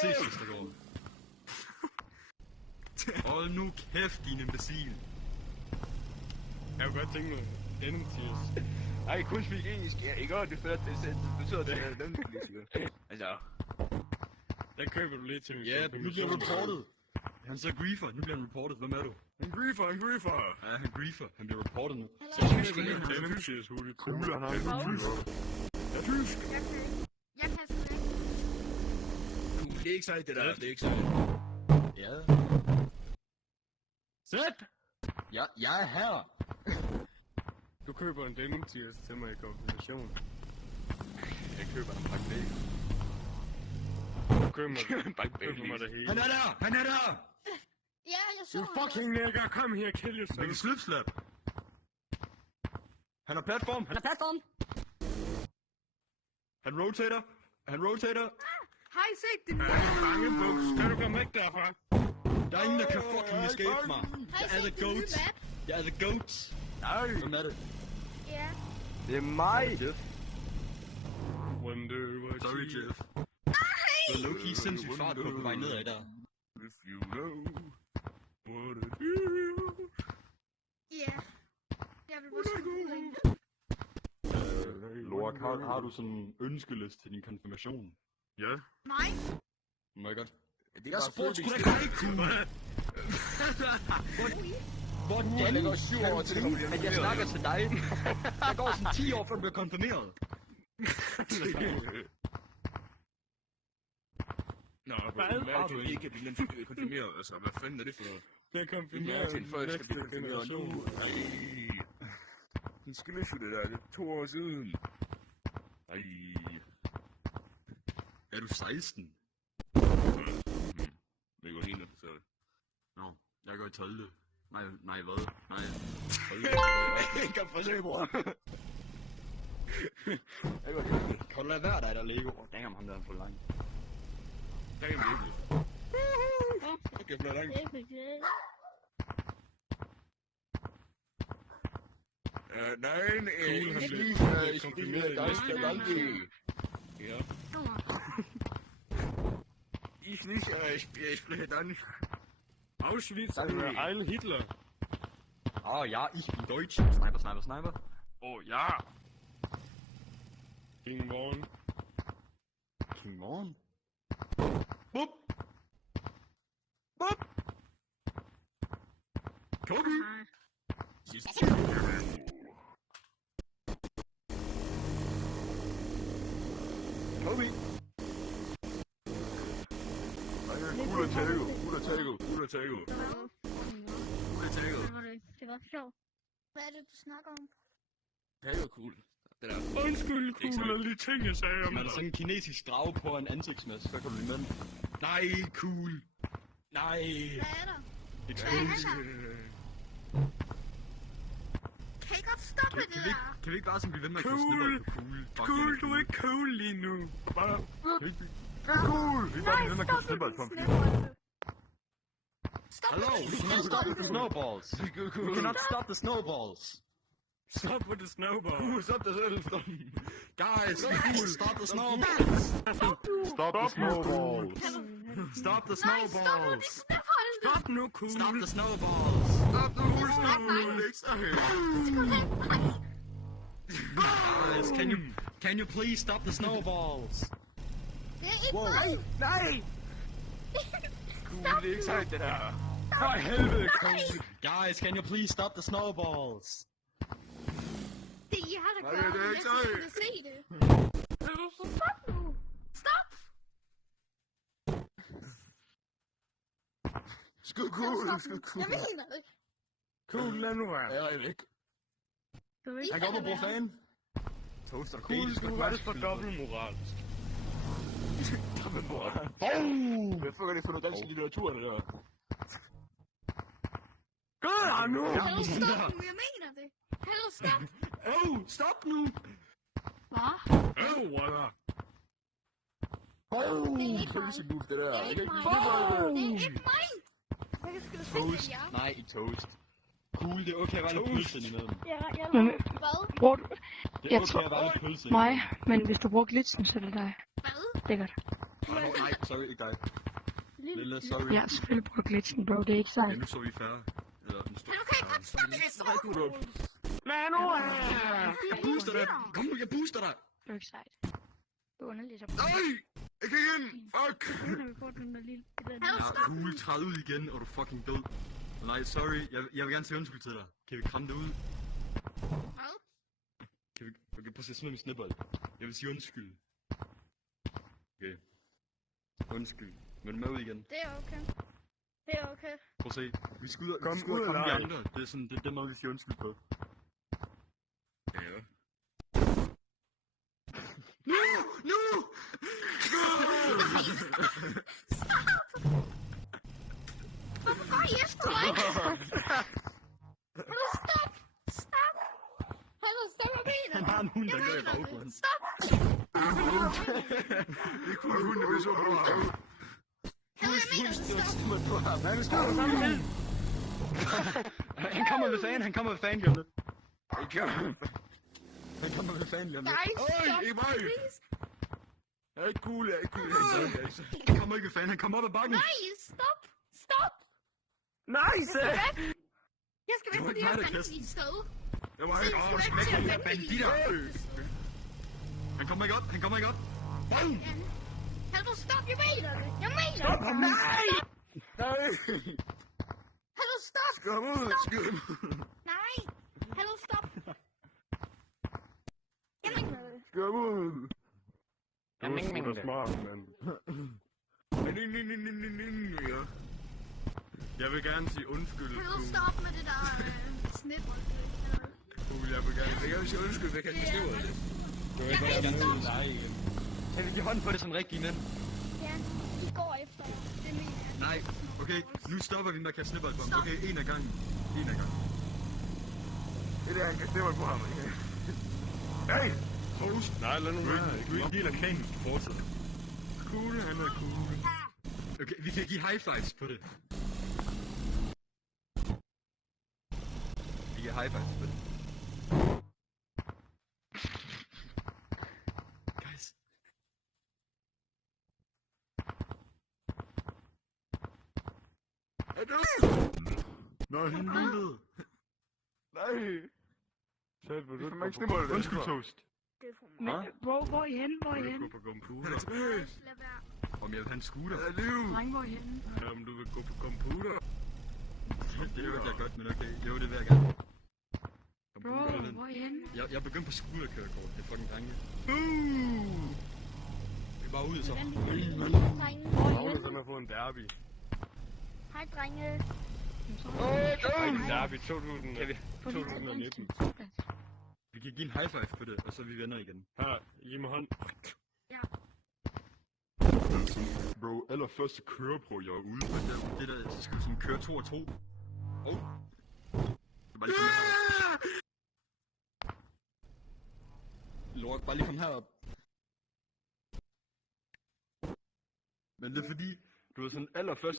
ses, Østergaard. Hold nu kæft, din imbecil. Jeg kunne godt tænke mig N-tiers. Ej, kun speak engelsk. Ja, ikke godt, det er fedt, det betyder, det er den politiker. Altså. Der køber du lidt til min Ja, nu bliver du reportet. Han så griefer, nu bliver han reportet. Hvem er du? En griefer. Ja, han griefer. Han bliver reportet nu. Så tysk lige til N-tiers hurtigt. Cool, han har en tysk. Jeg er tysk. Jeg kan sgu ikke. Cool, det er ikke sejt, det der. Det er ikke sejt. Ja. Sæt! Jeg er her. Du køber en N-tiers til mig i konfirmation. Jeg køber en pakke væk. Du køber mig det hele. Han er der! Han er der! Ja, jeg så You fucking nigger, come here, kill yourself. Hvilken slipslap? Han har platform. Han rotater. Har I set det? Mange buks. Kan du komme væk derfra? Der er ingen, der kan fucking escape mig. Har I Jeg er set the det nye goat. map? Jeg er the goat. Nej. Hvem er det? Ja. Det er mig. Jeff. Wonder what Sorry, you... Jeff. Du har low-key sindssygt fart på vej nedad der. If you know what it is. Ja. Jeg vil bare skrive en. Lork, har du sådan en ønskeliste til din konfirmation? Ja. Nej. Må jeg godt? Det er spurgte sgu da ikke cool. Hvordan Det går 7 år til det, at jeg snakker til dig? Der går sådan 10 år, før du bliver konfirmeret. Nå, Hvad har du ikke at blive konfirmeret? Altså, hvad fanden er det for noget? Det er konfirmeret til folk skal blive næste konfirmeret nu. generation. Den skal læse det der, det er 2 år siden. Ej. Er du 16? Det går helt så. Nå, jeg går i 12. Nej, hvad? Nej, 12. Jeg kan forsøge, bror. Kan du lade være dig, der Lego? Damn, ham der er for lang. Der kan vi ikke. Okay, bliver langt. Nej, han blev konfirmeret i næste Nej. Ja. Kommer. Ich nicht, ich spreche dann. Auschwitz Sag oder mir. Heil Hitler. Ah ja, ich bin Deutsch. Sniper. Oh ja. King Vaughn. King Morgen. Bup. Tobi! Tobi. Cool tago. Det var sjovt. Hvad er det, du snakker om? Tago cool. Det der. Undskyld, cool, alle de ting, jeg sagde om Er der dig. sådan en kinesisk drage på en ansigtsmaske, så kan du blive med den. Nej, cool. Nej. Hvad er der? Det Hvad er der? Kan I godt stoppe det der? Kan vi ikke bare sådan blive ved med at Cool. snipper på cool? Fuck, Cool, det er du er ikke cool lige nu. Bare... Cool. Vi Nej, stop det med snibbold. Stop Hello, det we cannot stop the snowballs. We cannot stop the snowballs. Stop with the snowball. Stop dig selv. Guys, cool, stop the snowballs. Stop the snowball. Stop the Nej, stop nu, snowballs. det snibbold. Stop nu, cool. Stop the snowballs. Stop the Guys, can you please stop the snowballs? Det er ikke Wow. mig. Nej. Cool, det er ikke sejt det der. For helvede, cool. Guys, can you please stop the snowballs? Det er jer, der Nej, gør det er det. ikke Jeg sejt. skal se det. Stop nu. Stop. Skud cool. Jeg vil ikke noget. Cool, lad nu være. Jeg er væk. Du vil Han går på profan. Toaster Cool, du er alt for dobbeltmoralsk. Hvad fuck er det for noget dansk litteratur, det der? Gør nu! Hallo, stop nu. Jeg mener det. Hallo, stop. Oh, stop nu. Hvad? Walla. Det er ikke mig. Pølsemut, det der. Det er ikke mig. Det er ikke mig. Jeg kan sgu da se, det er jer. Nej, i toast. Cool, det er okay at være lidt pølse imellem. Hvad? Bror, Det er Jeg okay tror- at være lidt pølse mig, men hvis du bruger glitchen, så er det dig. Hvad? Lækkert. Nej, sorry, ikke dig. Lille, sorry. Ja, selvfølgelig på glitchen, bro. Det er ikke Ja, sejt. nu så vi færre. Eller en stor Okay, godt, stop det! Manu! Jeg booster dig! Kom nu, jeg booster dig! Det er ikke sejt. Det er underligt. Nej! Jeg kan ikke ind! Fuck! Vi får den der lille... Ja, cool, træd ud igen, og du er fucking død. Nej, sorry, jeg vil gerne sige undskyld til dig. Kan vi kramme det ud? Hvad? Kan vi... Okay, prøv at se, smid min snebold. Jeg vil sige undskyld. Okay. Undskyld. Men med ud igen. Det er okay. Det er okay. Prøv at se. Vi skal ud og Kom komme ud, de nej. andre. Det er sådan, det er den måde, vi siger undskyld på. Ja. Nu! Hvorfor går I efter mig? Hallo, stop! Stop! Hallo, stop med benet! Han har en hund, der går i baggrunden. Stop! Det er kun hunden, vi så på ham. Hallo, jeg mener, stop! på ham. Nej, vi skal på sammen. Han kommer ved fan, han kommer ved fan lige om lidt. Han kommer ved fan lige om lidt. Nej, stop! ikke mig! Please! Jeg er ikke cool, jeg er ikke cool. Han kommer ikke ved fan, han kommer op ad bakken. Nej, stop! Stop! Nice! Jeg skal væk Det var fra det ikke her mig, der vanvittige sted. Jeg var ikke, du skal væk fra de her banditter. Han kommer ikke op, han kommer ikke op. Boom! Hallo, stop! Jeg mener det! Jeg mener Stop det! ham! Nej! Nej! Hallo, stop! Kom ud, skyd ham. Nej! Hallo, stop! Jeg mener det. Kom ud. Du er sgu da smart, mand. Ja. Jeg vil gerne sige undskyld. Hallo, stop med det der snibbold. Jeg vil gerne sige undskyld, jeg kan ikke forstå det. Jeg vil ikke stop! Kan vi give hånd på det som rigtige mænd? Ja, I går efter. Det mener jeg. Nej, okay, nu stopper vi med at kaste snibbold på ham. Okay, en af gangen. En af gangen. Det er det, han kan stemme på ham, ikke? Hey! Host! Nej, lad nu være. Du er ikke en del af klanen, fortsætter. Cool, han er cool. Okay, vi kan give high fives på det. Vi giver high fives på det. Guys. Er du? Nej, han nullede. Nej! Selv vil Det du får man ikke stemme på det. Undskyld, Toast. Det er for mig. Men, hvor er I henne? Hvor er I Vil du henne? gå på Han computer? er tilbage! Lad være. Om jeg vil have en scooter? Dreng, hvor er I henne? Om du vil gå på computer? Det hørte jeg godt, men okay. Jo, det vil jeg gerne. Bro, Computer, ven. hvor er I henne? Jeg er begyndt på scooterkørekort. Det er fucking drenge. Vi er bare ude så. Drenge. Magnus, han har fået en derby. Hej, drenge. Ej, en derby 2000. Kan vi? 2019. Vi kan give en high five på det, og så er vi venner igen. Her, giv mig hånd. Bro, allerførste køreprøve, jeg er ude. Det der, så skal vi sådan køre 2 og 2. Oh. Det er bare lige komme herop. Lort, bare lige kom herop. Men det er fordi, du er sådan allerførste